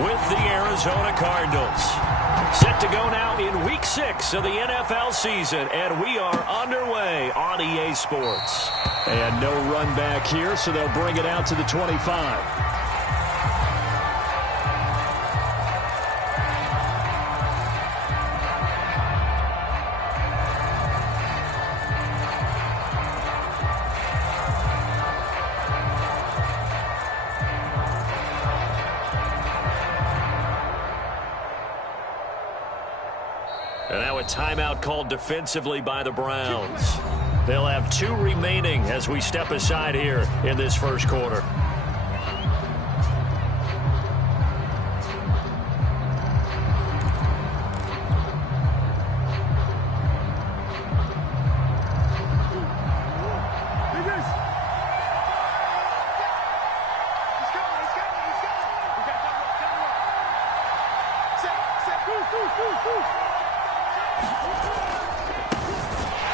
with the Arizona Cardinals. Set to go now in Week 6 of the NFL season, and we are underway on EA Sports. And no run back here, so they'll bring it out to the 25. And now a timeout called defensively by the Browns. They'll have 2 remaining as we step aside here in this first quarter.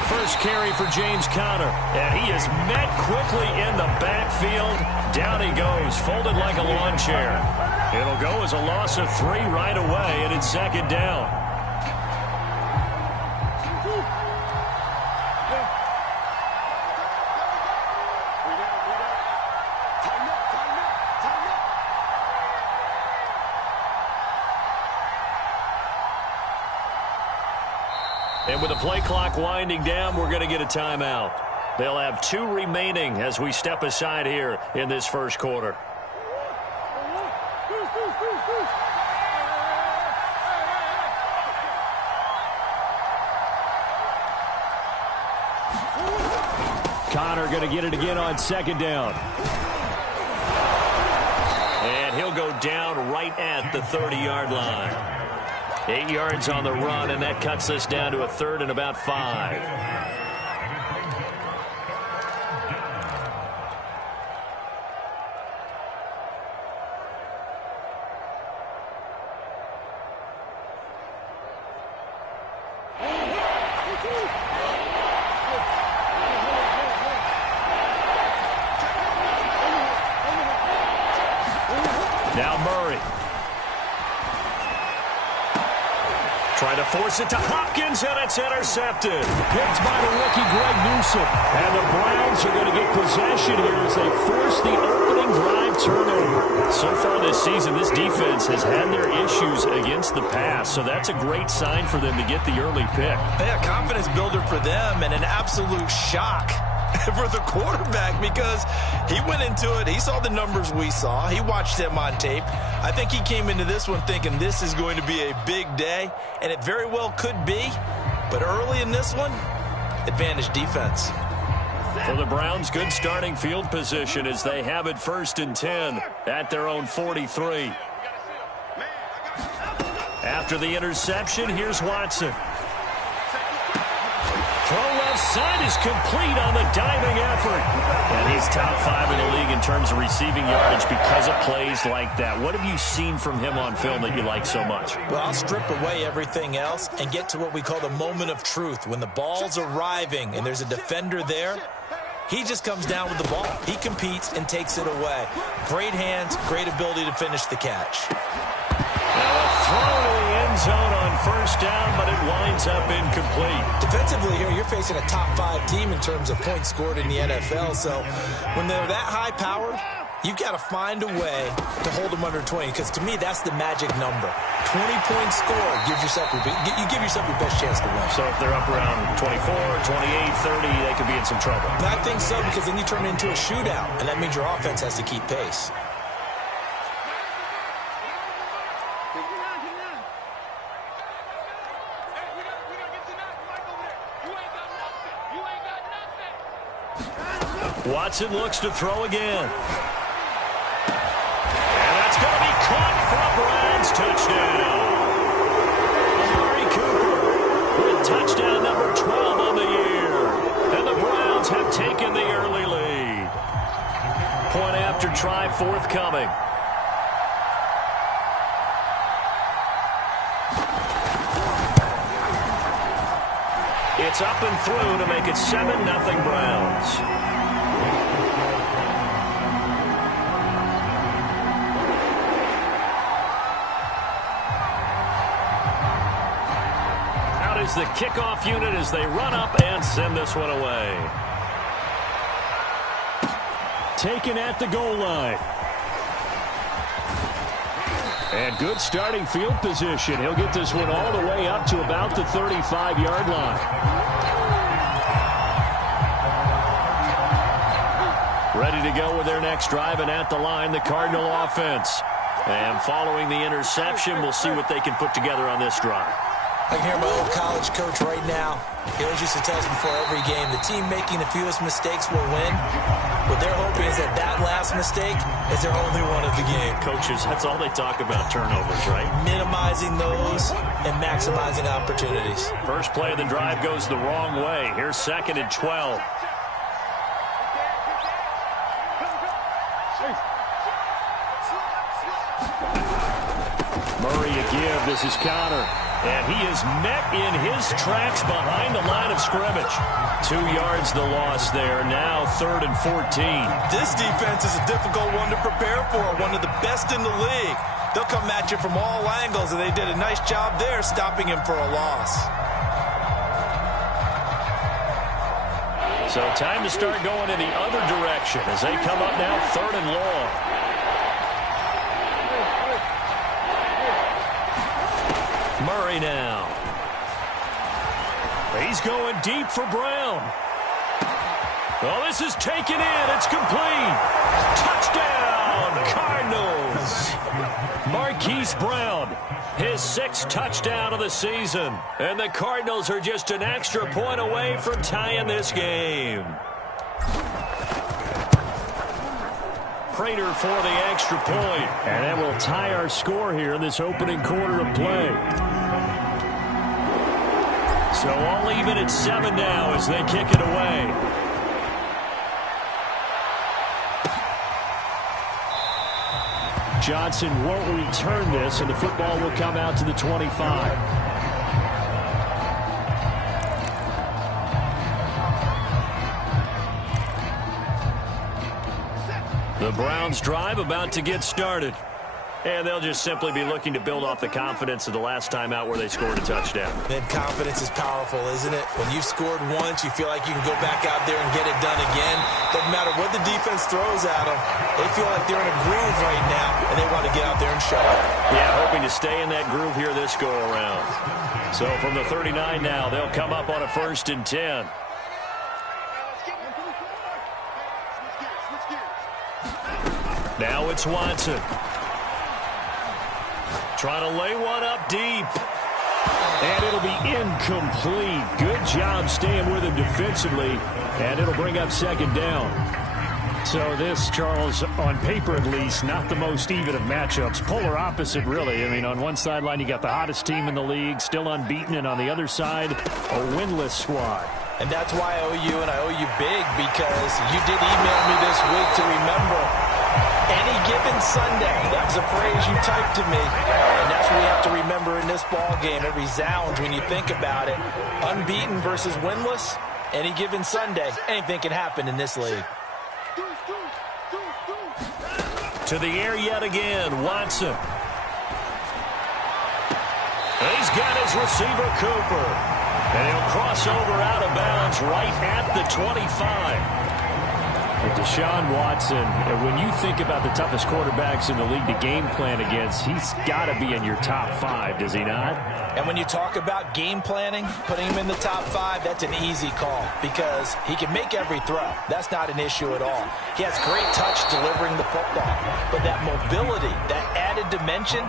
First carry for James Conner, and he is met quickly in the backfield. Down he goes, folded like a lawn chair. It'll go as a loss of 3 right away, and it's second down. And with the play clock winding down, we're going to get a timeout. They'll have 2 remaining as we step aside here in this first quarter. Conner going to get it again on second down. And he'll go down right at the 30-yard line. 8 yards on the run, and that cuts us down to a 3rd and about 5. Now Murray. Trying to force it to Hopkins, and it's intercepted. Picked by the rookie Greg Newsome. And the Browns are going to get possession here as they force the opening drive turnover. So far this season, this defense has had their issues against the pass, so that's a great sign for them to get the early pick. Yeah, confidence builder for them, and an absolute shock for the quarterback because he went into it. He saw the numbers we saw. He watched them on tape. I think he came into this one thinking this is going to be a big day, and it very well could be. But early in this one, advantage defense. For the Browns, good starting field position as they have it 1st and 10 at their own 43. After the interception, here's Watson. Throw left side is complete on the diving effort. And he's top 5 in the league in terms of receiving yardage because of plays like that. What have you seen from him on film that you like so much? Well, I'll strip away everything else and get to what we call the moment of truth. When the ball's arriving and there's a defender there, he just comes down with the ball. He competes and takes it away. Great hands, great ability to finish the catch. Now a throw to the end zone on 1st down, but it winds up incomplete. Defensively here, you're facing a top 5 team in terms of points scored in the NFL. So when they're that high-powered, you've got to find a way to hold them under 20, because to me, that's the magic number. 20-point score gives yourself you give yourself your best chance to win. So if they're up around 24, 28, 30, they could be in some trouble. I think so, because then you turn it into a shootout, and that means your offense has to keep pace. Watson looks to throw again. And that's going to be caught for a Browns touchdown. Amari Cooper with touchdown number 12 on the year. And the Browns have taken the early lead. Point after try forthcoming. It's up and through to make it 7-0 Browns. is the kickoff unit as they run up and send this one away. Taken at the goal line. And good starting field position. He'll get this one all the way up to about the 35-yard line. Ready to go with their next drive, and at the line, the Cardinal offense. And following the interception, we'll see what they can put together on this drive. I can hear my old college coach right now. He always used to tell us before every game, the team making the fewest mistakes will win. What they're hoping is that last mistake is their only one of the game. Coaches, that's all they talk about, turnovers, right? Minimizing those and maximizing opportunities. First play of the drive goes the wrong way. Here's 2nd and 12. Murray a give. This is Connor. And he is met in his tracks behind the line of scrimmage. 2 yards the loss there. Now 3rd and 14. This defense is a difficult one to prepare for. One of the best in the league. They'll come at you from all angles, and they did a nice job there stopping him for a loss. So time to start going in the other direction as they come up now 3rd and long. Murray now. He's going deep for Brown. Oh, this is taken in. It's complete. Touchdown, Cardinals. Marquise Brown, his 6th touchdown of the season. And the Cardinals are just an extra point away from tying this game. Prater for the extra point. And that will tie our score here in this opening quarter of play. So all even at 7 now as they kick it away. Johnson won't return this, and the football will come out to the 25. The Browns drive about to get started. And they'll just simply be looking to build off the confidence of the last time out where they scored a touchdown. And confidence is powerful, isn't it? When you've scored once, you feel like you can go back out there and get it done again. Doesn't matter what the defense throws at them. They feel like they're in a groove right now, and they want to get out there and show it. Yeah, hoping to stay in that groove here this go-around. So from the 39 now, they'll come up on a 1st and 10. Now it's Watson. Trying to lay one up deep. And it'll be incomplete. Good job staying with him defensively. And it'll bring up 2nd down. So this, Charles, on paper at least, not the most even of matchups. Polar opposite, really. I mean, on one sideline, you got the hottest team in the league, still unbeaten. And on the other side, a winless squad. And that's why I owe you, and I owe you big, because you did email me this week to remember any given Sunday. That was a phrase you typed to me, and that's what we have to remember in this ball game. It resounds when you think about it. Unbeaten versus winless, any given Sunday, anything can happen in this league. To the air yet again, Watson. He's got his receiver, Cooper. And he'll cross over out of bounds right at the 25. With Deshaun Watson, when you think about the toughest quarterbacks in the league to game plan against, he's got to be in your top 5, does he not? And when you talk about game planning, putting him in the top 5, that's an easy call because he can make every throw. That's not an issue at all. He has great touch delivering the football. But that mobility, that added dimension,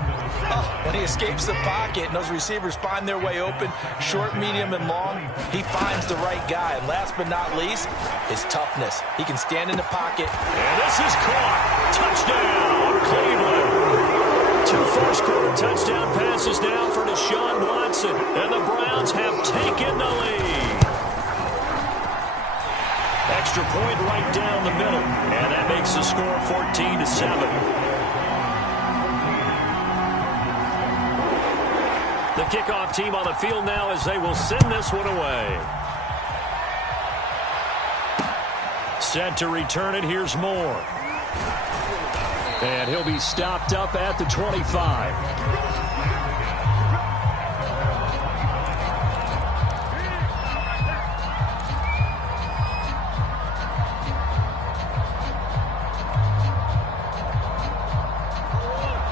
when he escapes the pocket and those receivers find their way open, short, medium, and long, he finds the right guy. And last but not least, his toughness. He can stand in the pocket. And this is caught. Touchdown, Cleveland. 2 first-quarter touchdown passes now for Deshaun Watson. And the Browns have taken the lead. Extra point right down the middle. And that makes the score 14-7. The kickoff team on the field now as they will send this one away. Set to return it. Here's Moore. And he'll be stopped up at the 25.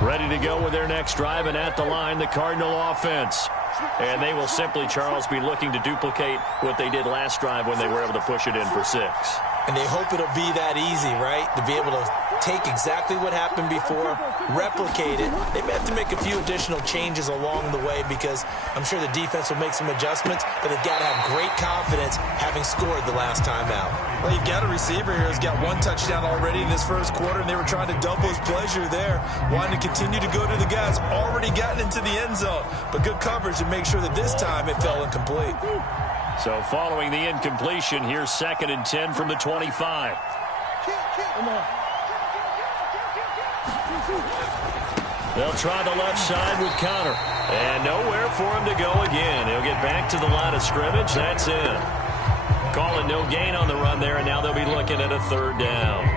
Ready to go with their next drive, and at the line, the Cardinal offense. And they will simply, Charles, be looking to duplicate what they did last drive when they were able to push it in for 6. And they hope it'll be that easy, right? To be able to take exactly what happened before, replicate it. They may have to make a few additional changes along the way because I'm sure the defense will make some adjustments, but they've got to have great confidence having scored the last time out. Well, you've got a receiver here who's got 1 touchdown already in this first quarter, and they were trying to double his pleasure there, wanting to continue to go to the guys already gotten into the end zone. But good coverage to make sure that this time it fell incomplete. So following the incompletion, here's 2nd and 10 from the 25. They'll try the left side with Connor. And nowhere for him to go again. He'll get back to the line of scrimmage. That's in. Calling no gain on the run there, and now they'll be looking at a 3rd down.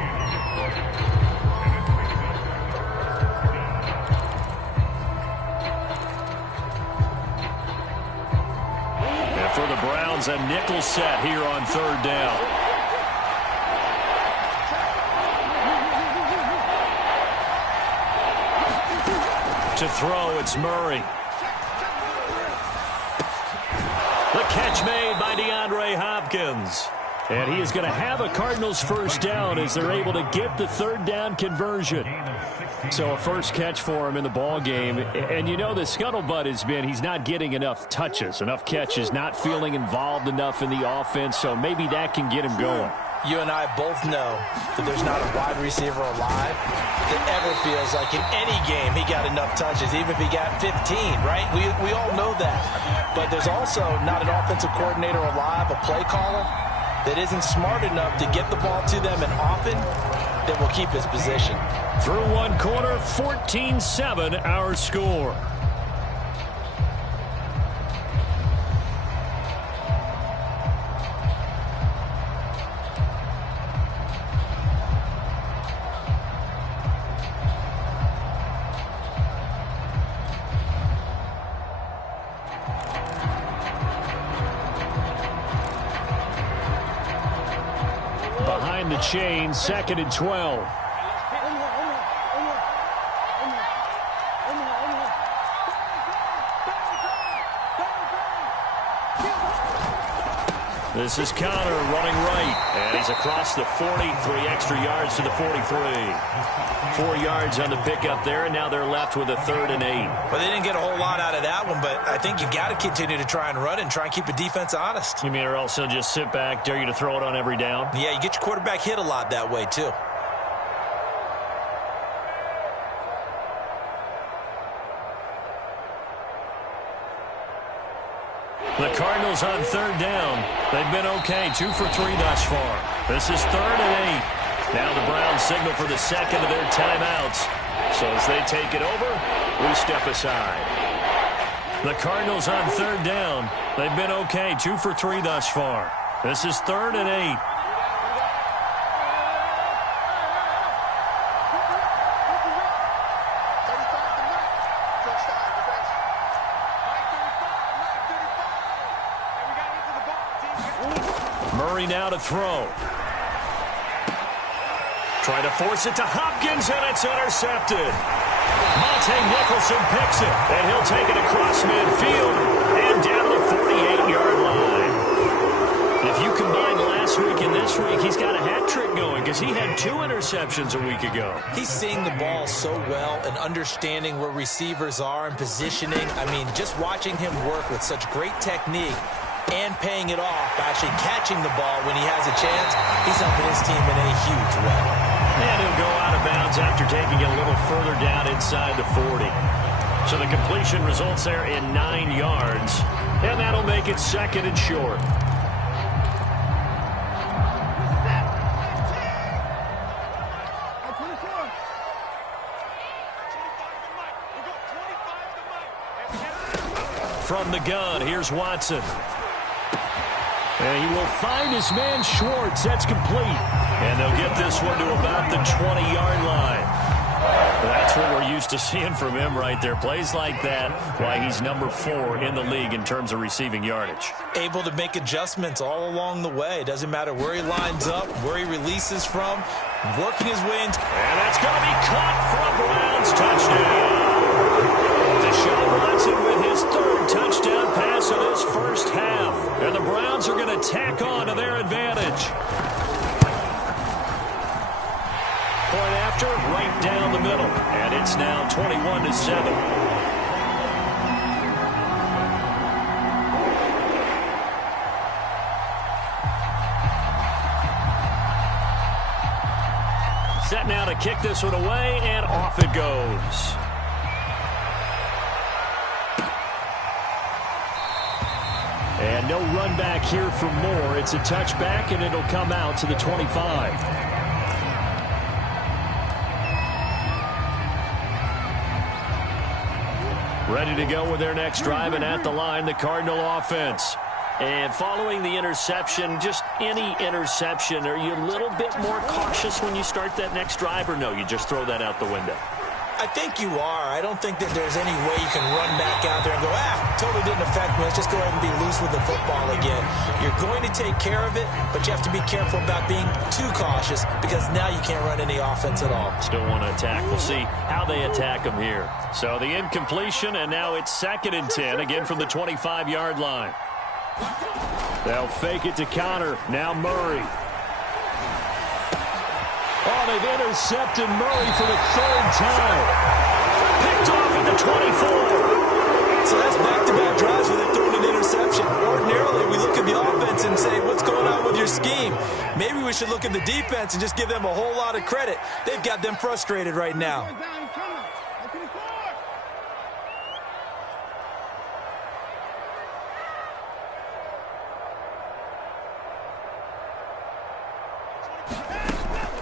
And for the Browns, a nickel set here on 3rd down. To throw, it's Murray. The catch made by DeAndre Hopkins. And he is going to have a Cardinals 1st down as they're able to get the 3rd down conversion. So a first catch for him in the ball game. And you know the scuttlebutt has been he's not getting enough touches, enough catches, not feeling involved enough in the offense. So maybe that can get him going. You and I both know that there's not a wide receiver alive that ever feels like in any game he got enough touches, even if he got 15, right? We all know that. But there's also not an offensive coordinator alive, a play caller, that isn't smart enough to get the ball to them and often that will keep his position. Through 1 quarter, 14-7 our score. Behind the chain, 2nd and 12. This is Connor running right, and he's across the 40, 3 extra yards to the 43. 4 yards on the pickup there, and now they're left with a 3rd and 8. Well, they didn't get a whole lot out of that one, but I think you've got to continue to try and run and try and keep the defense honest. You mean or else they'll just sit back, dare you to throw it on every down? Yeah, you get your quarterback hit a lot that way, too. The Cardinals on 3rd down. They've been okay, 2 for 3 thus far. This is 3rd and 8. Now the Browns signal for the 2nd of their timeouts. So as they take it over, we step aside. The Cardinals on 3rd down. They've been okay, 2 for 3 thus far. This is 3rd and 8. Murray now to throw. Trying to force it to Hopkins, and it's intercepted. Monte Nicholson picks it, and he'll take it across midfield and down the 48-yard line. If you combine last week and this week, he's got a hat trick going because he had 2 interceptions a week ago. He's seeing the ball so well and understanding where receivers are and positioning. I mean, just watching him work with such great technique and paying it off by actually catching the ball when he has a chance, he's helping his team in a huge way. And he'll go out of bounds after taking it a little further down inside the 40. So the completion results there in 9 yards, and that'll make it 2nd and short. From the gun, here's Watson. And he will find his man Schwartz. That's complete. And they'll get this one to about the 20-yard line. That's what we're used to seeing from him right there. Plays like that, why he's number 4 in the league in terms of receiving yardage. Able to make adjustments all along the way. Doesn't matter where he lines up, where he releases from, working his way into. And that's going to be caught for a Browns It's touchdown. Deshaun Watson with his third touchdown pass of this first half. And the Browns are going to tack on to their advantage. Point after, right down the middle. And it's now 21-7. Set now to kick this one away, and off it goes. And no run back here for more. It's a touchback, and it'll come out to the 25. Ready to go with their next drive, and at the line, the Cardinal offense. And following the interception, just any interception, are you a little bit more cautious when you start that next drive, or no, you just throw that out the window? I think you are. I don't think that there's any way you can run back out there and go, totally didn't affect me. Let's just go ahead and be loose with the football again. You're going to take care of it, but you have to be careful about being too cautious because now you can't run any offense at all. Still want to attack. We'll see how they attack them here. So the incompletion, and now it's 2nd and 10, again from the 25-yard line. They'll fake it to counter. Now Murray. Oh, they've intercepted Murray for the 3rd time. Picked off at the 24. So that's back-to-back drives where they've thrown an interception. Ordinarily, we look at the offense and say, what's going on with your scheme? Maybe we should look at the defense and just give them a whole lot of credit. They've got them frustrated right now.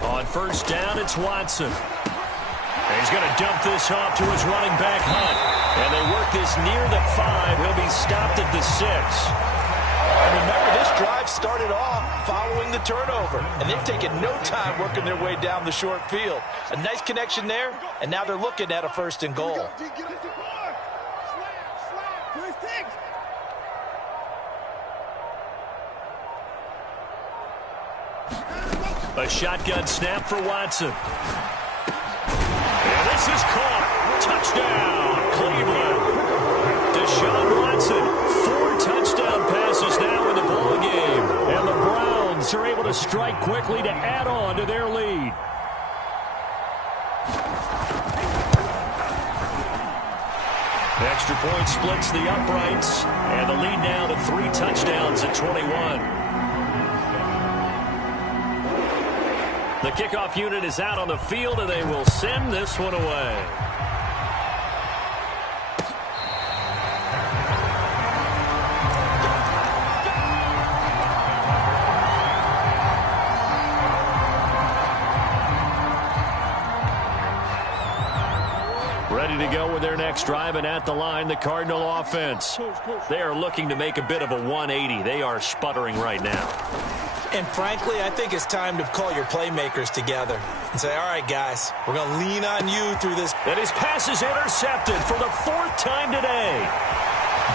On first down, it's Watson. And he's going to dump this off to his running back, Hunt. And they work this near the 5. He'll be stopped at the 6. Remember, this drive started off following the turnover, and they've taken no time working their way down the short field. A nice connection there, and now they're looking at a 1st and goal. A shotgun snap for Watson. And this is caught. Touchdown, Cleveland. Deshaun Watson, 4 touchdown passes now in the ball game. And the Browns are able to strike quickly to add on to their lead. Extra point splits the uprights. And the lead now to 3 touchdowns at 21. The kickoff unit is out on the field, and they will send this one away. Ready to go with their next drive, and at the line, the Cardinal offense. They are looking to make a bit of a 180. They are sputtering right now. And frankly, I think it's time to call your playmakers together and say, all right, guys, we're going to lean on you through this. And his pass is intercepted for the 4th time today.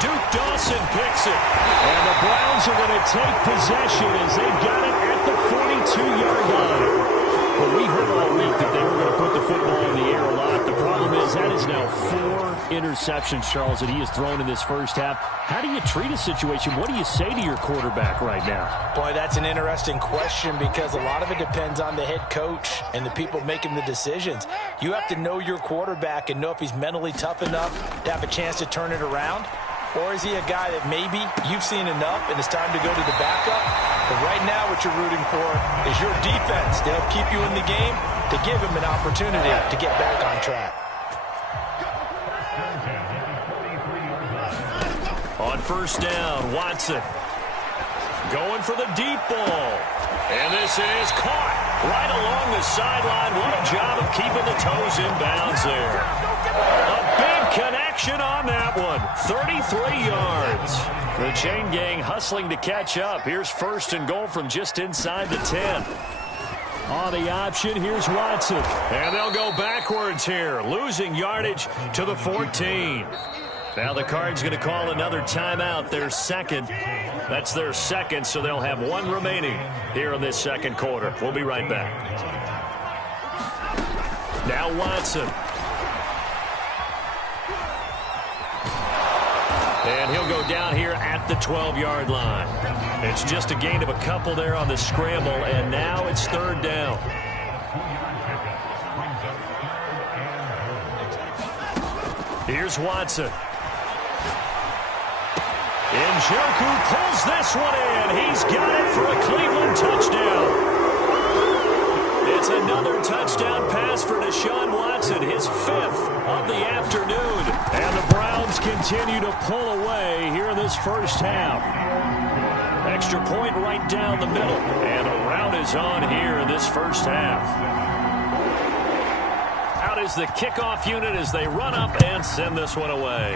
Duke Dawson picks it. And the Browns are going to take possession as they've got it at the 42-yard line. Well, we heard all week that they were going to put the football in the air a lot. The problem is that is now 4 interceptions, Charles, that he has thrown in this first half. How do you treat a situation? What do you say to your quarterback right now? Boy, that's an interesting question because a lot of it depends on the head coach and the people making the decisions. You have to know your quarterback and know if he's mentally tough enough to have a chance to turn it around. Or is he a guy that maybe you've seen enough and it's time to go to the backup? But right now what you're rooting for is your defense to help keep you in the game, to give him an opportunity to get back on track. On first down, Watson going for the deep ball. And this is caught right along the sideline. What a job of keeping the toes in bounds there. A big connection on that one. 33 yards. The chain gang hustling to catch up. Here's 1st and goal from just inside the 10. On the option, here's Watson. And they'll go backwards here, losing yardage to the 14. Now the Cards going to call another timeout, their 2nd. That's their 2nd, so they'll have 1 remaining here in this 2nd quarter. We'll be right back. Now Watson. And he'll go down here at the 12-yard line. It's just a gain of a couple there on the scramble, and now it's third down. Here's Watson. Njoku pulls this one in. He's got it for a Cleveland touchdown. It's another touchdown pass for Deshaun Watson, his 5th of the afternoon. And the Browns continue to pull away here in this first half. Extra point right down the middle. And a rout is on here in this first half. Out is the kickoff unit as they run up and send this one away.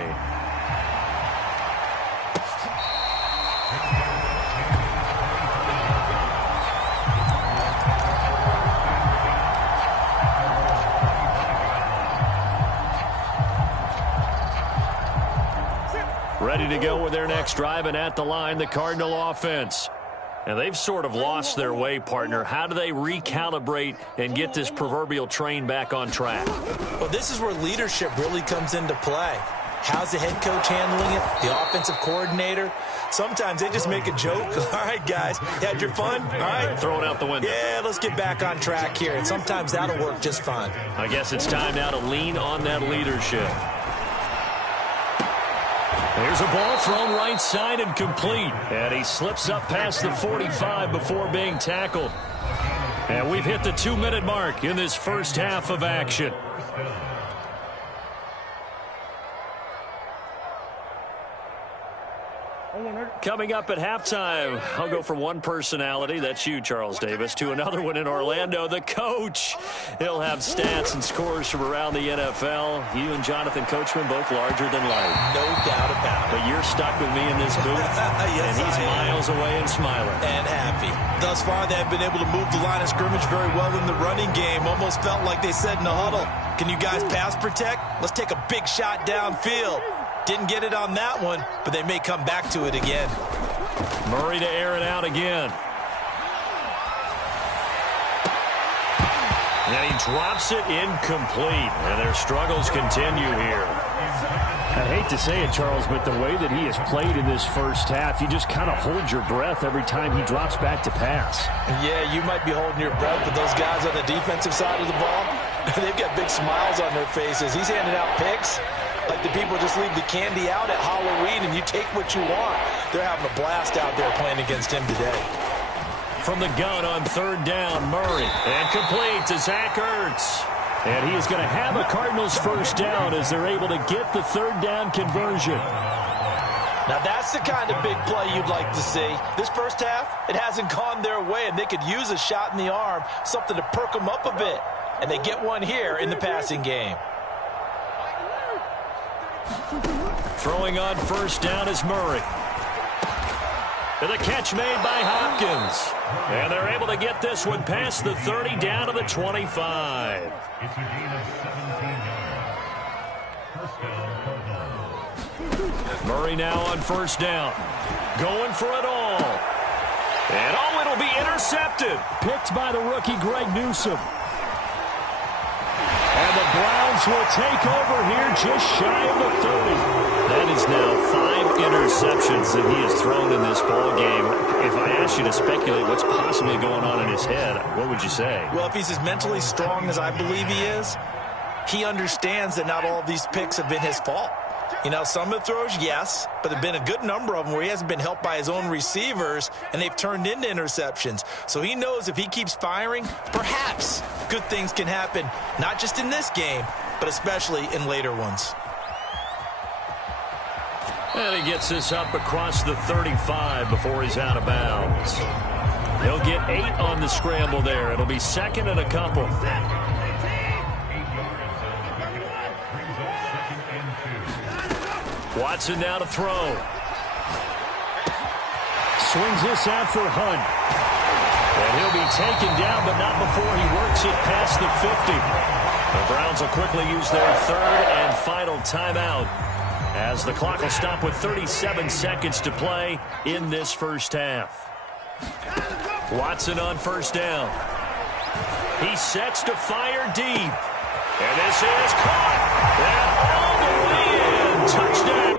Ready to go with their next drive, and at the line, the Cardinal offense. And they've sort of lost their way, partner. How do they recalibrate and get this proverbial train back on track? Well, this is where leadership really comes into play. How's the head coach handling it? The offensive coordinator? Sometimes they just make a joke. All right, guys, you had your fun? All right. Throw it out the window. Yeah, let's get back on track here. And sometimes that'll work just fine. I guess it's time now to lean on that leadership. Here's a ball thrown right side and complete. And he slips up past the 45 before being tackled. And we've hit the 2-minute mark in this first half of action. Coming up at halftime, I'll go from one personality, that's you, Charles Davis, to another one in Orlando, the coach. He'll have stats and scores from around the NFL. You and Jonathan Coachman both larger than life. No doubt about it. But you're stuck with me in this booth, yes, and he's miles away and smiling. And happy. Thus far, they have been able to move the line of scrimmage very well in the running game. Almost felt like they said in the huddle, can you guys pass protect? Let's take a big shot downfield. Didn't get it on that one, but they may come back to it again. Murray to air it out again. And he drops it incomplete. And their struggles continue here. I hate to say it, Charles, but the way that he has played in this first half, you just kind of hold your breath every time he drops back to pass. Yeah, you might be holding your breath, but those guys on the defensive side of the ball, they've got big smiles on their faces. He's handing out picks like the people just leave the candy out at Halloween and you take what you want. They're having a blast out there playing against him today. From the gun on third down, Murray. And complete to Zach Ertz. And he is going to have a Cardinals first down as they're able to get the third down conversion. Now that's the kind of big play you'd like to see. This first half, it hasn't gone their way, and they could use a shot in the arm, something to perk them up a bit. And they get one here in the passing game. Throwing on first down is Murray. And the catch made by Hopkins. And they're able to get this one past the 30 down to the 25. Murray now on first down. Going for it all. And oh, it'll be intercepted. Picked by the rookie Greg Newsome. And the Browns will take over here just shy of the 30. That is now 5 interceptions that he has thrown in this ball game. If I asked you to speculate what's possibly going on in his head, what would you say? Well, if he's as mentally strong as I believe he is, he understands that not all of these picks have been his fault. You know, some of the throws, yes, but there have been a good number of them where he hasn't been helped by his own receivers, and they've turned into interceptions. So he knows if he keeps firing, perhaps good things can happen, not just in this game, but especially in later ones. And he gets this up across the 35 before he's out of bounds. He'll get 8 on the scramble there. It'll be second and a couple. Watson now to throw. Swings this out for Hunt. And he'll be taken down, but not before he works it past the 50. The Browns will quickly use their third and final timeout, as the clock will stop with 37 seconds to play in this first half. Watson on first down. He sets to fire deep. And this is caught. And all the way in. Touchdown.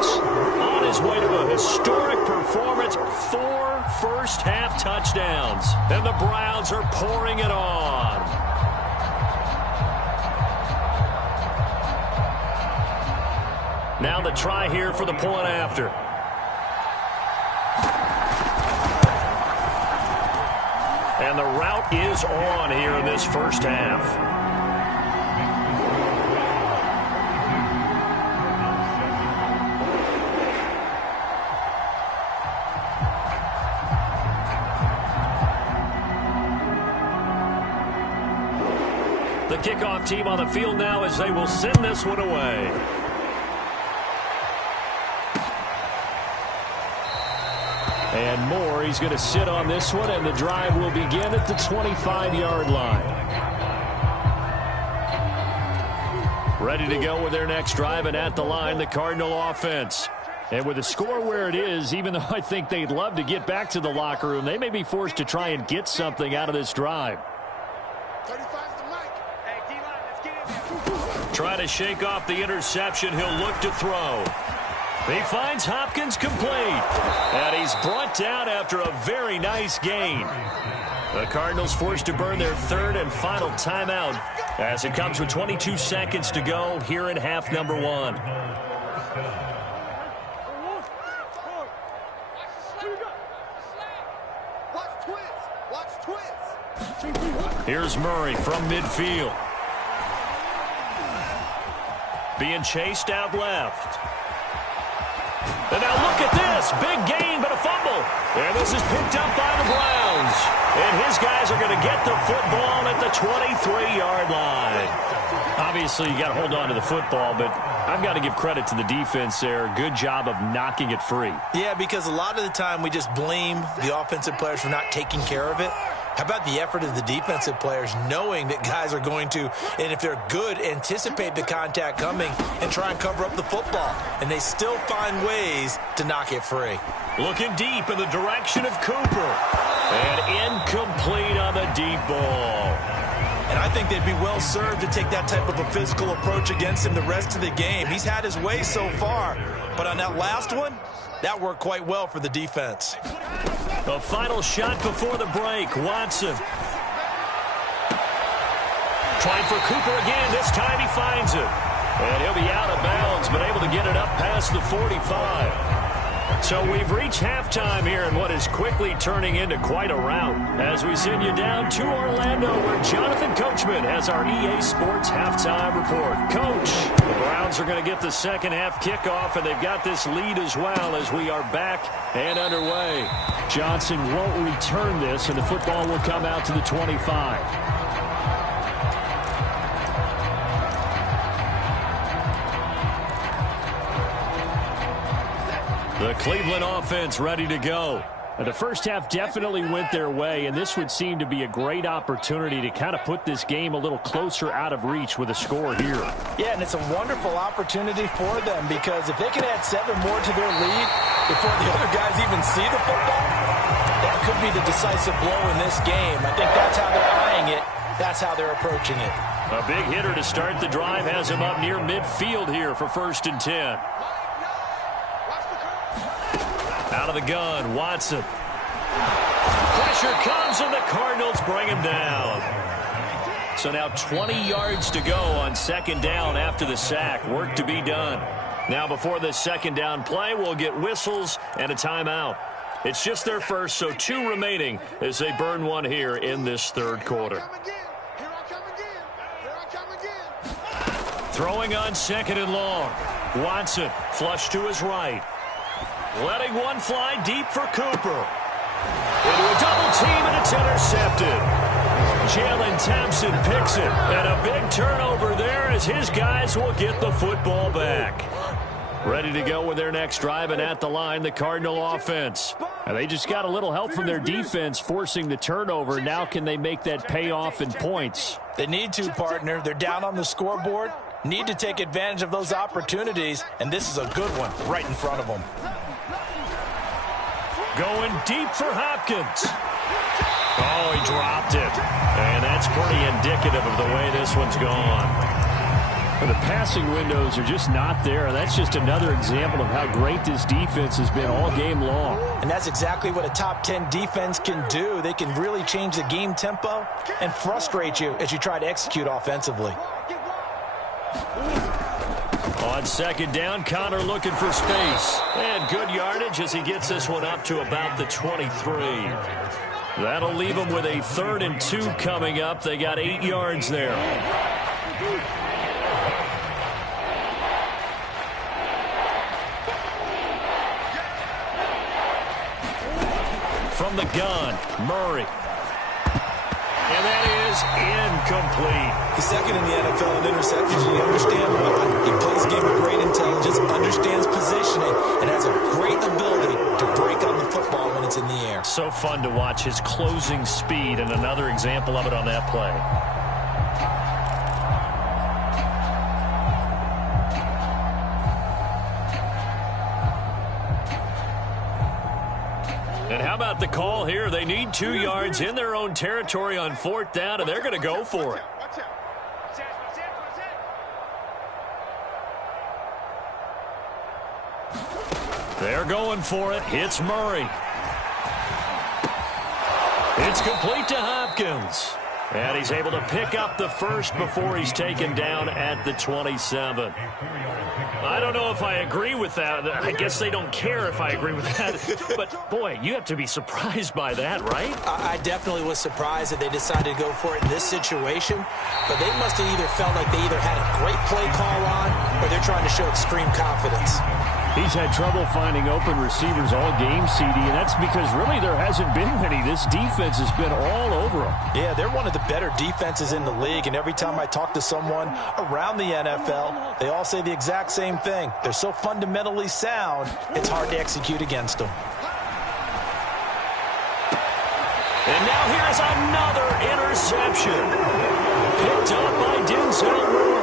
yards. On his way to a historic performance, 4 first-half touchdowns. And the Browns are pouring it on. Now the try here for the point after. And the route is on here in this first half. The kickoff team on the field now as they will send this one away. And more, he's going to sit on this one, and the drive will begin at the 25-yard line. Ready to go with their next drive, and at the line, the Cardinal offense. And with the score where it is, even though I think they'd love to get back to the locker room, they may be forced to try and get something out of this drive. Try to shake off the interception. He'll look to throw. He finds Hopkins complete. And he's brought down after a very nice gain. The Cardinals forced to burn their third and final timeout as it comes with 22 seconds to go here in half number 1. Here's Murray from midfield. Being chased out left. And now look at this. Big gain, but a fumble. And this is picked up by the Browns. And his guys are going to get the football at the 23-yard line. Obviously, you got to hold on to the football, but I've got to give credit to the defense there. Good job of knocking it free. Yeah, because a lot of the time we just blame the offensive players for not taking care of it. How about the effort of the defensive players knowing that guys are going to, and if they're good, anticipate the contact coming and try and cover up the football. And they still find ways to knock it free. Looking deep in the direction of Cooper. And incomplete on the deep ball. And I think they'd be well served to take that type of a physical approach against him the rest of the game. He's had his way so far. But on that last one, that worked quite well for the defense. The final shot before the break. Watson. Trying for Cooper again. This time he finds it. And he'll be out of bounds, but able to get it up past the 45. So we've reached halftime here in what is quickly turning into quite a rout as we send you down to Orlando where Jonathan Coachman has our EA Sports halftime report. Coach, the Browns are going to get the second half kickoff, and they've got this lead as well as we are back and underway. Johnson won't return this, and the football will come out to the 25. The Cleveland offense ready to go. And the first half definitely went their way, and this would seem to be a great opportunity to kind of put this game a little closer out of reach with a score here. Yeah, and it's a wonderful opportunity for them because if they can add 7 more to their lead before the other guys even see the football, that could be the decisive blow in this game. I think that's how they're eyeing it. That's how they're approaching it. A big hitter to start the drive has him up near midfield here for 1st and 10. Out of the gun, Watson. Pressure comes, and the Cardinals bring him down. So now 20 yards to go on 2nd down after the sack. Work to be done. Now before this 2nd down play, we'll get whistles and a timeout. It's just their first, so 2 remaining as they burn one here in this 3rd quarter. Throwing on 2nd and long. Watson, flush to his right. Letting one fly deep for Cooper. Into a double team, and it's intercepted. Jalen Thompson picks it. And a big turnover there as his guys will get the football back. Ready to go with their next drive, and at the line, the Cardinal offense. And they just got a little help from their defense forcing the turnover. Now can they make that pay off in points? They need to, partner. They're down on the scoreboard. Need to take advantage of those opportunities, and this is a good one right in front of them. Going deep for Hopkins. Oh, he dropped it. And that's pretty indicative of the way this one's gone. The passing windows are just not there, and that's just another example of how great this defense has been all game long. And that's exactly what a top 10 defense can do. They can really change the game tempo and frustrate you as you try to execute offensively. On second down, Connor looking for space. And good yardage as he gets this one up to about the 23. That'll leave them with a 3rd and 2 coming up. They got 8 yards there. From the gun, Murray. And that is incomplete. He's second in the NFL in interceptions. You understand why. He plays a game with great intelligence, understands positioning, and has a great ability to break on the football when it's in the air. So fun to watch his closing speed, and another example of it on that play. And how about the call here? They need 2 yards in their own territory on 4th down, and they're going to go for it. They're going for it. Hits Murray. It's complete to Hopkins. And he's able to pick up the first before he's taken down at the 27. I don't know if I agree with that. I guess they don't care if I agree with that. But, boy, you have to be surprised by that, right? I definitely was surprised that they decided to go for it in this situation. But they must have either felt like they either had a great play call on or they're trying to show extreme confidence. He's had trouble finding open receivers all game, CD, and that's because really there hasn't been many. This defense has been all over them. Yeah, they're one of the better defenses in the league, and every time I talk to someone around the NFL, they all say the exact same thing. They're so fundamentally sound, it's hard to execute against them. And now here's another interception. Picked up by Denzel Ward.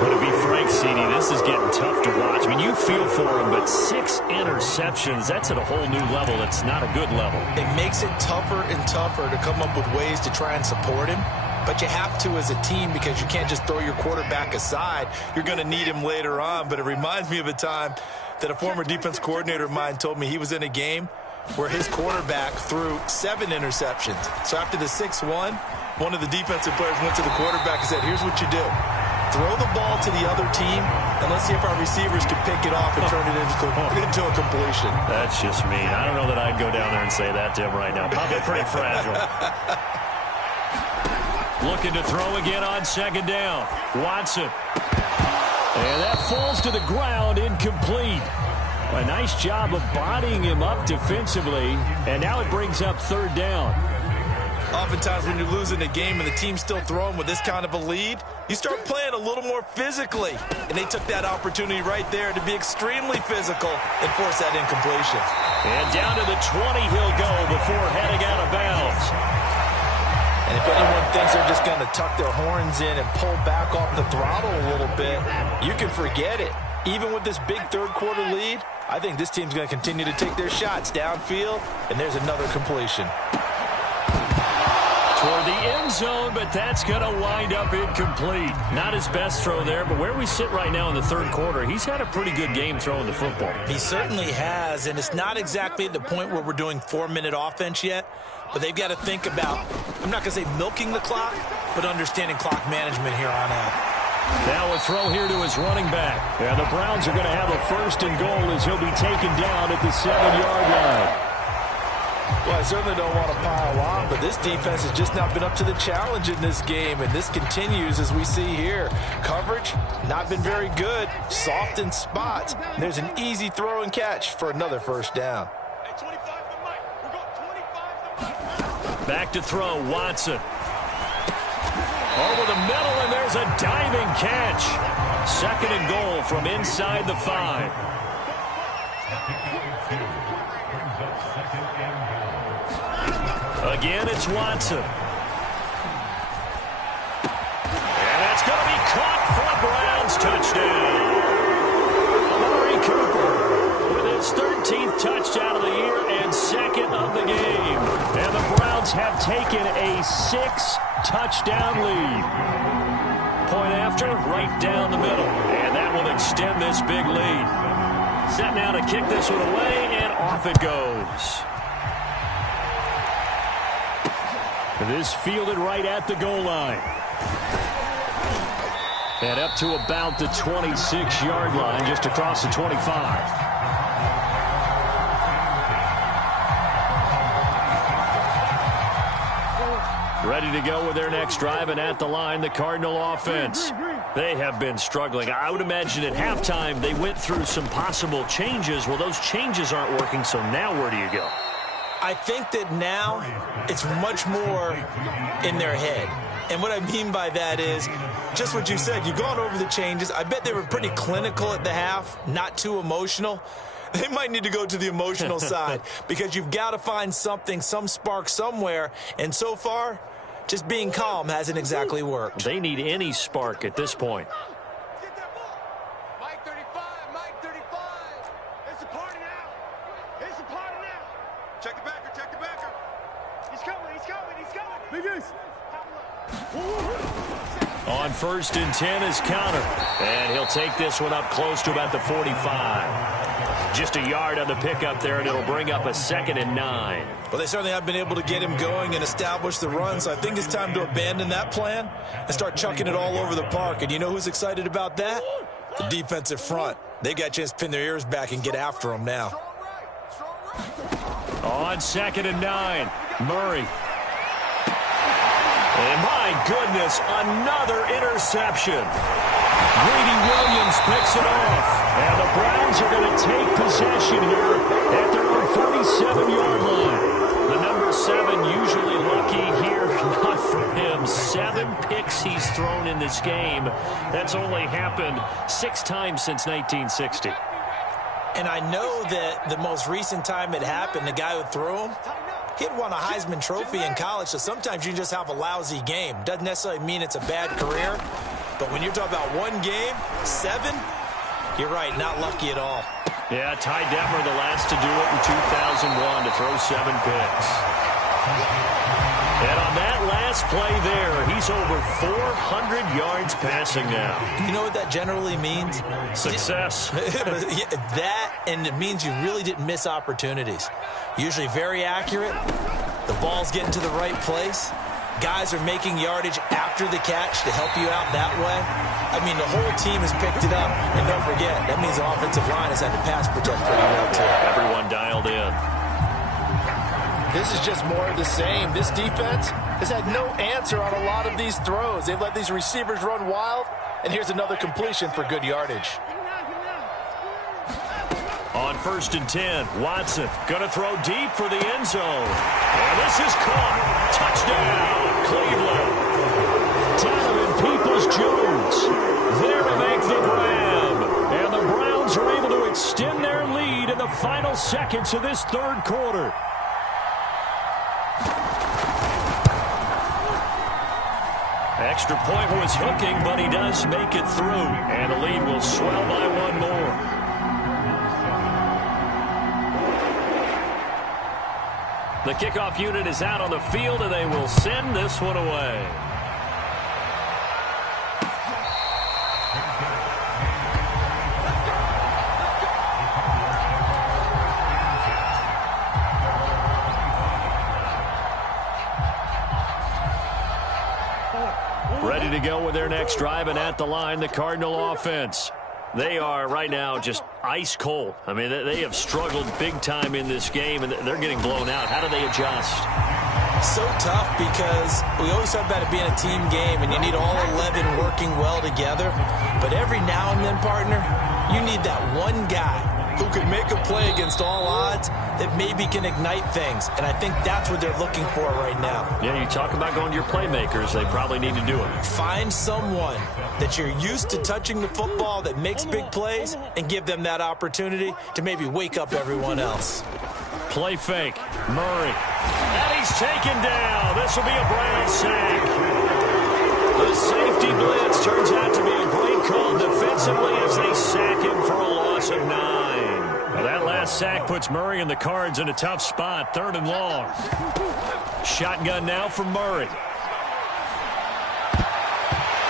But to be frank, CD, this is getting tough to watch. I mean, you feel for him, but 6 interceptions, that's at a whole new level. It's not a good level. It makes it tougher and tougher to come up with ways to try and support him. But you have to as a team because you can't just throw your quarterback aside. You're going to need him later on. But it reminds me of a time that a former defense coordinator of mine told me he was in a game where his quarterback threw 7 interceptions. So after the 6-1, one of the defensive players went to the quarterback and said, here's what you do. Throw the ball to the other team, and let's see if our receivers can pick it off and turn it into a completion. That's just mean. I don't know that I'd go down there and say that to him right now. Probably pretty fragile. Looking to throw again on second down. Watson. And that falls to the ground, incomplete. A nice job of bodying him up defensively, and now it brings up 3rd down. Oftentimes when you're losing a game and the team's still throwing with this kind of a lead, you start playing a little more physically. And they took that opportunity right there to be extremely physical and force that incompletion. And down to the 20 he'll go before heading out of bounds. And if anyone thinks they're just going to tuck their horns in and pull back off the throttle a little bit, you can forget it. Even with this big 3rd quarter lead, I think this team's going to continue to take their shots downfield, and there's another completion. Toward the end zone, but that's going to wind up incomplete. Not his best throw there, but where we sit right now in the 3rd quarter, he's had a pretty good game throwing the football. He certainly has, and it's not exactly at the point where we're doing 4-minute offense yet, but they've got to think about, I'm not going to say milking the clock, but understanding clock management here on out. Now a throw here to his running back. Yeah, the Browns are going to have a 1st and goal as he'll be taken down at the 7-yard line. Well, I certainly don't want to pile on, but this defense has just not been up to the challenge in this game, and this continues as we see here. Coverage, not been very good, soft in spots. There's an easy throw and catch for another 1st down. Back to throw, Watson. Over the middle, and there's a diving catch. 2nd and goal from inside the 5. Again, it's Watson. And that's going to be caught for a Browns touchdown. Amari Cooper with his 13th touchdown of the year and 2nd of the game. And the Browns have taken a 6-touchdown lead. point after, right down the middle. And that will extend this big lead. Set now to kick this one away, and off it goes. This fielded right at the goal line. And up to about the 26-yard line, just across the 25. Ready to go with their next drive, and at the line, the Cardinal offense. They have been struggling. I would imagine at halftime they went through some possible changes. Well, those changes aren't working, so now where do you go? I think that now it's much more in their head. And what I mean by that is just what you said. You've gone over the changes. I bet they were pretty clinical at the half, not too emotional. They might need to go to the emotional side because you've got to find something, some spark somewhere. And so far, just being calm hasn't exactly worked. They need any spark at this point. Mike 35, Mike 35. It's a party now. It's a party now. Check the backer, check the backer. He's coming, he's coming, he's coming. Big Goose. On 1st and 10 is counter. And he'll take this one up close to about the 45. Just a yard on the pickup there, and it'll bring up a 2nd and 9. Well, they certainly have been able to get him going and establish the run, so I think it's time to abandon that plan and start chucking it all over the park. And you know who's excited about that? The defensive front. They got a chance to pin their ears back and get after him now. On 2nd and 9, Murray. And my goodness, another interception. Greedy Williams picks it off. And the Browns are going to take possession here at their own 47-yard line. The number 7 usually lucky here. Not for him. 7 picks he's thrown in this game. That's only happened 6 times since 1960. And I know that the most recent time it happened, the guy who threw him, he had won a Heisman Trophy in college, so sometimes you just have a lousy game. Doesn't necessarily mean it's a bad career, but when you're talking about one game, 7, you're right, not lucky at all. Yeah, Ty Detmer, the last to do it in 2001, to throw 7 picks. And on that last play there, he's over 400 yards passing now. You know what that generally means? Success. That, and it means you really didn't miss opportunities. Usually very accurate. The ball's getting to the right place. Guys are making yardage after the catch to help you out that way. I mean, the whole team has picked it up. And don't forget, that means the offensive line has had to pass protect pretty well, too. Everyone dialed in. This is just more of the same. This defense has had no answer on a lot of these throws. They've let these receivers run wild, and here's another completion for good yardage. On 1st and 10, Watson going to throw deep for the end zone. And this is caught. Touchdown, Cleveland. Donovan Peoples-Jones there to make the grab. And the Browns are able to extend their lead in the final seconds of this 3rd quarter. Extra point was hooking, but he does make it through. And the lead will swell by 1 more. The kickoff unit is out on the field, and they will send this one away. Ready to go with their next drive, and at the line, the Cardinal offense. They are right now just ice cold. I mean, they have struggled big time in this game, and they're getting blown out. How do they adjust? So tough because we always talk about it being a team game, and you need all 11 working well together. But every now and then, partner, you need that one guy who could make a play against all odds that maybe can ignite things. And I think that's what they're looking for right now. Yeah, you talk about going to your playmakers. They probably need to do it. Find someone that you're used to touching the football that makes big plays and give them that opportunity to maybe wake up everyone else. Play fake. Murray. And he's taken down. This will be a Brown sack. The safety blitz turns out to be a great call defensively as they sack him for a loss of 9. Well, that last sack puts Murray and the Cards in a tough spot. 3rd and long. Shotgun now for Murray.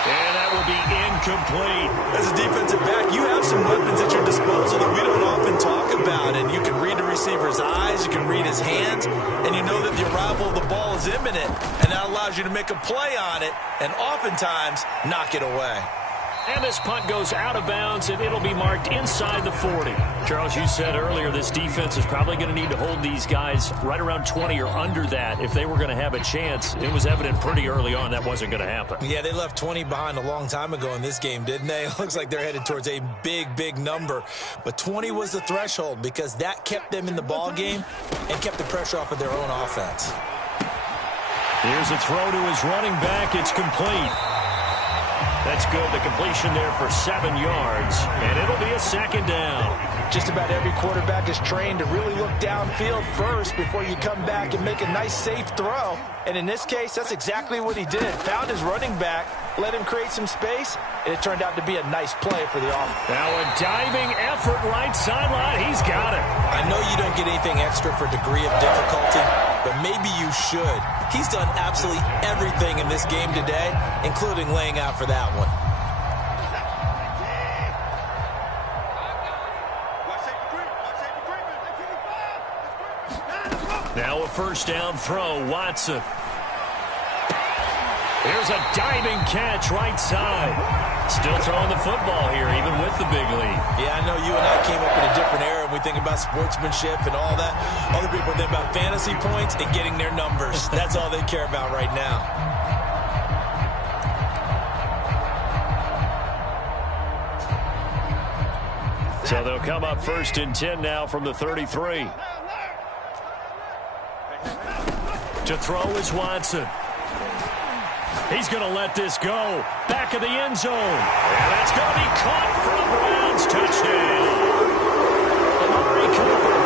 And that will be incomplete. As a defensive back, you have some weapons at your disposal that we don't often talk about. And you can read the receiver's eyes, you can read his hands, and you know that the arrival of the ball is imminent. And that allows you to make a play on it and oftentimes knock it away. And this punt goes out of bounds, and it'll be marked inside the 40. Charles, you said earlier this defense is probably going to need to hold these guys right around 20 or under that if they were going to have a chance. It was evident pretty early on that wasn't going to happen. Yeah, they left 20 behind a long time ago in this game, didn't they? It looks like they're headed towards a big, big number. But 20 was the threshold because that kept them in the ball game and kept the pressure off of their own offense. Here's a throw to his running back. It's complete. That's good. The completion there for 7 yards, and it'll be a second down. Just about every quarterback is trained to really look downfield first before you come back and make a nice, safe throw. And in this case, that's exactly what he did. Found his running back, let him create some space, and it turned out to be a nice play for the offense. Now a diving effort right sideline. He's got it. I know you don't get anything extra for degree of difficulty, but maybe you should. He's done absolutely everything in this game today, including laying out for that one. Now a first down throw, Watson. Here's a diving catch right side. Still throwing the football here, even with the big lead. Yeah, I know you and I came up in a different era, and we think about sportsmanship and all that. Other people think about fantasy points and getting their numbers. That's all they care about right now. So they'll come up 1st and 10 now from the 33. To throw is Watson. He's going to let this go. Back of the end zone. And that's going to be caught for a Browns touchdown. Amari Cooper,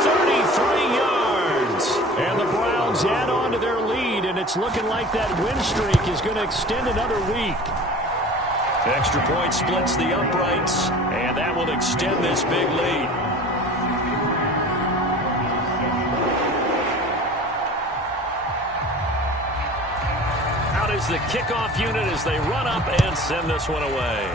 33 yards. And the Browns add on to their lead, and it's looking like that win streak is going to extend another week. Extra point splits the uprights, and that will extend this big lead. Is the kickoff unit as they run up and send this one away.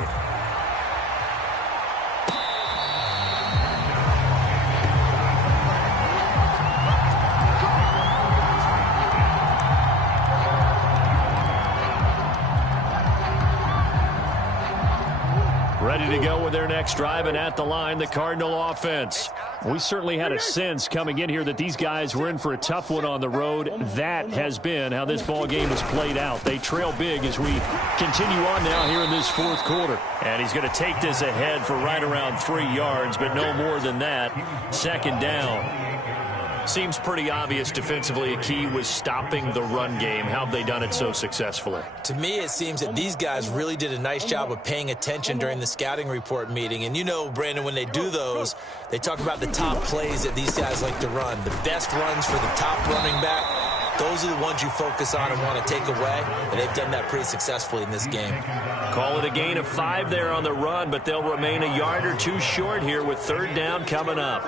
Ready to go with their next drive, and at the line, the Cardinal offense. We certainly had a sense coming in here that these guys were in for a tough one on the road. That has been how this ball game has played out. They trail big as we continue on now here in this 4th quarter. And he's going to take this ahead for right around 3 yards, but no more than that. 2nd down. Seems pretty obvious defensively a key was stopping the run game. How have they done it so successfully? To me, it seems that these guys really did a nice job of paying attention during the scouting report meeting. And you know, Brandon, when they do those, they talk about the top plays that these guys like to run. The best runs for the top running back, those are the ones you focus on and want to take away. And they've done that pretty successfully in this game. Call it a gain of 5 there on the run, but they'll remain a yard or 2 short here with 3rd down coming up.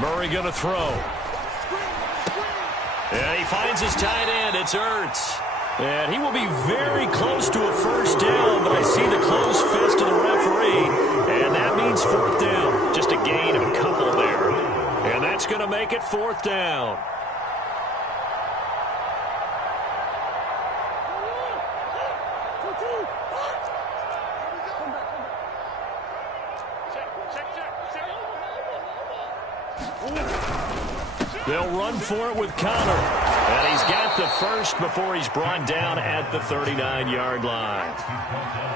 Murray going to throw. And he finds his tight end. It's Ertz. And he will be very close to a 1st down, but I see the closed fist of the referee, and that means 4th down. Just a gain of a couple there. And that's going to make it 4th down. They'll run for it with Connor. And he's got the first before he's brought down at the 39-yard line.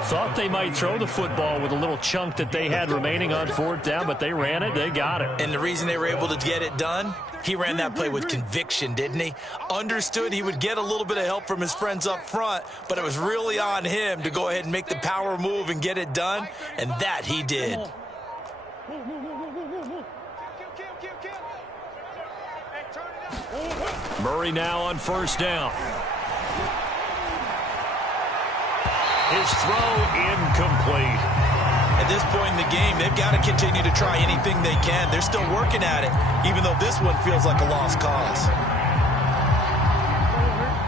Thought they might throw the football with a little chunk that they had remaining on 4th down, but they ran it. They got it. And the reason they were able to get it done, he ran that play with conviction, didn't he? Understood he would get a little bit of help from his friends up front, but it was really on him to go ahead and make the power move and get it done, and that he did. Murray now on 1st down. His throw incomplete. At this point in the game, they've got to continue to try anything they can. They're still working at it, even though this one feels like a lost cause.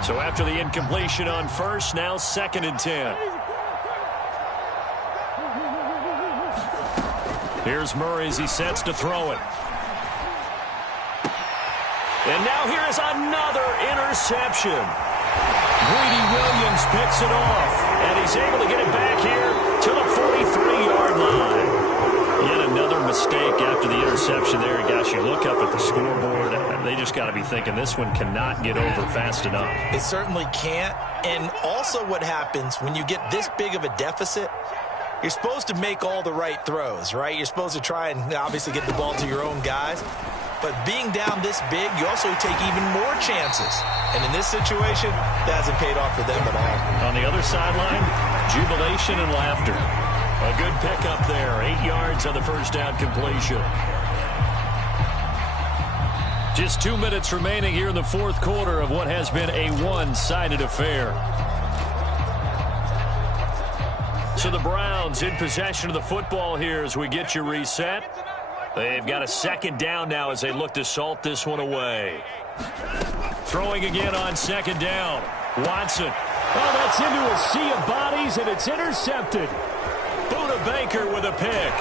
So after the incompletion on first, now 2nd and 10. Here's Murray as he sets to throw it. And now here is another interception. Greedy Williams picks it off, and he's able to get it back here to the 43-yard line. Yet another mistake after the interception there. Gosh, you look up at the scoreboard, and they just got to be thinking this one cannot get over fast enough. It certainly can't. And also what happens when you get this big of a deficit, you're supposed to make all the right throws, right? You're supposed to try and obviously get the ball to your own guys. But being down this big, you also take even more chances. And in this situation, that hasn't paid off for them at all. On the other sideline, jubilation and laughter. A good pickup there. 8 yards on the first down completion. Just 2 minutes remaining here in the fourth quarter of what has been a one-sided affair. So the Browns in possession of the football here as we get you reset. They've got a 2nd down now as they look to salt this one away. Throwing again on 2nd down. Watson. Oh, that's into a sea of bodies, and it's intercepted. Buda Baker with a pick.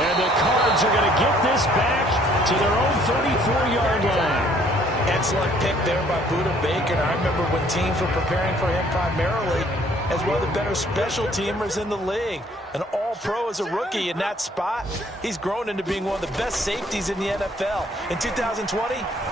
And the Cards are going to get this back to their own 34-yard line. Excellent pick there by Buda Baker. I remember when teams were preparing for him primarily as one of the better special teamers in the league. An all-pro as a rookie in that spot. He's grown into being one of the best safeties in the NFL. In 2020,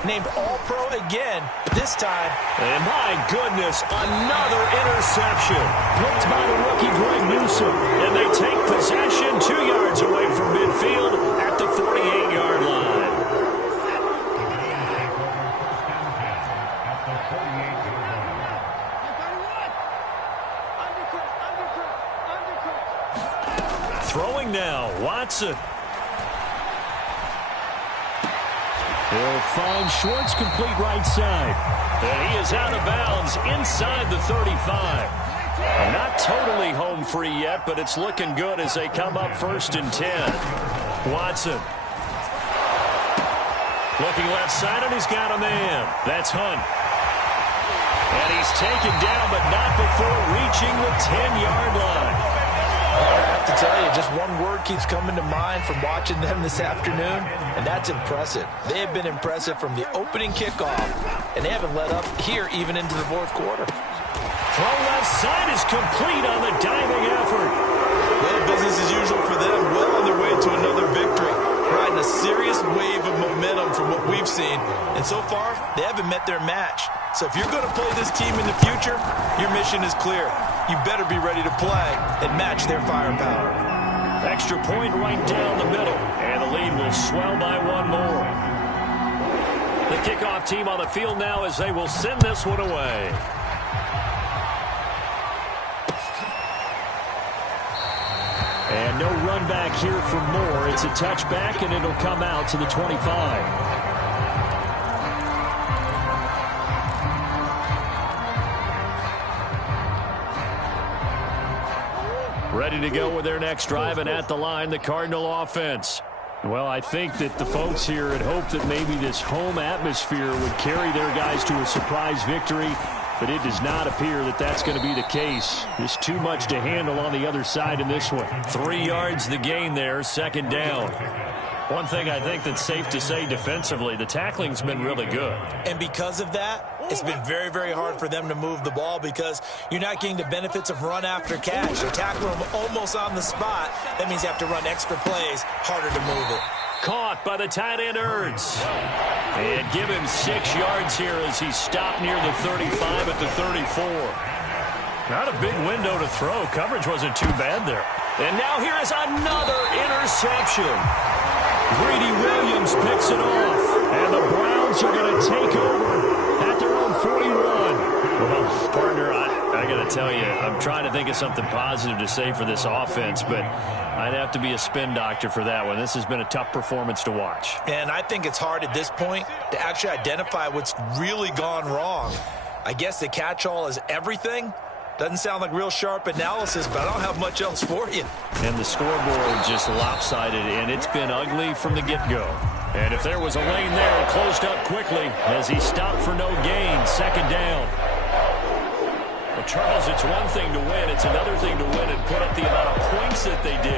named all-pro again, this time. And my goodness, another interception. Picked by the rookie Greg Newsome. And they take possession 2 yards away from midfield at the 48-yard line. Throwing now, Watson. He'll find Schwartz, complete right side. And he is out of bounds inside the 35. Not totally home free yet, but it's looking good as they come up 1st and 10. Watson. Looking left side, and he's got a man. That's Hunt. And he's taken down, but not before reaching the 10-yard line. I have to tell you, just one word keeps coming to mind from watching them this afternoon, and that's impressive. They have been impressive from the opening kickoff, and they haven't let up here even into the fourth quarter. Throw left side is complete on the diving effort. Well, business as usual for them, well on their way to another victory. Riding a serious wave of momentum from what we've seen, and so far, they haven't met their match. So if you're going to play this team in the future, your mission is clear. You better be ready to play and match their firepower. Extra point right down the middle, and the lead will swell by one more. The kickoff team on the field now as they will send this one away. And no run back here for Moore. It's a touchback, and it'll come out to the 25. Ready to go with their next drive, and at the line, the Cardinal offense. Well, I think that the folks here had hoped that maybe this home atmosphere would carry their guys to a surprise victory, but it does not appear that that's going to be the case. Just too much to handle on the other side in this one. 3 yards the gain there, 2nd down. One thing I think that's safe to say defensively, the tackling's been really good. And because of that, it's been very, very hard for them to move the ball because you're not getting the benefits of run after catch. You're tackling them almost on the spot. That means you have to run extra plays, harder to move it. Caught by the tight end Ertz. And give him 6 yards here as he stopped near the 35 at the 34. Not a big window to throw. Coverage wasn't too bad there. And now here is another interception. Greedy Williams picks it off. And the Browns are going to take over at their own 41. Well, partner, I got to tell you, I'm trying to think of something positive to say for this offense, but I'd have to be a spin doctor for that one. This has been a tough performance to watch. And I think it's hard at this point to actually identify what's really gone wrong. I guess the catch-all is everything, Doesn't sound like real sharp analysis, but I don't have much else for you. And the scoreboard just lopsided, and it's been ugly from the get-go. And if there was a lane there, it closed up quickly as he stopped for no gain. Second down. Well, Charles, it's one thing to win. It's another thing to win and put up the amount of points that they did.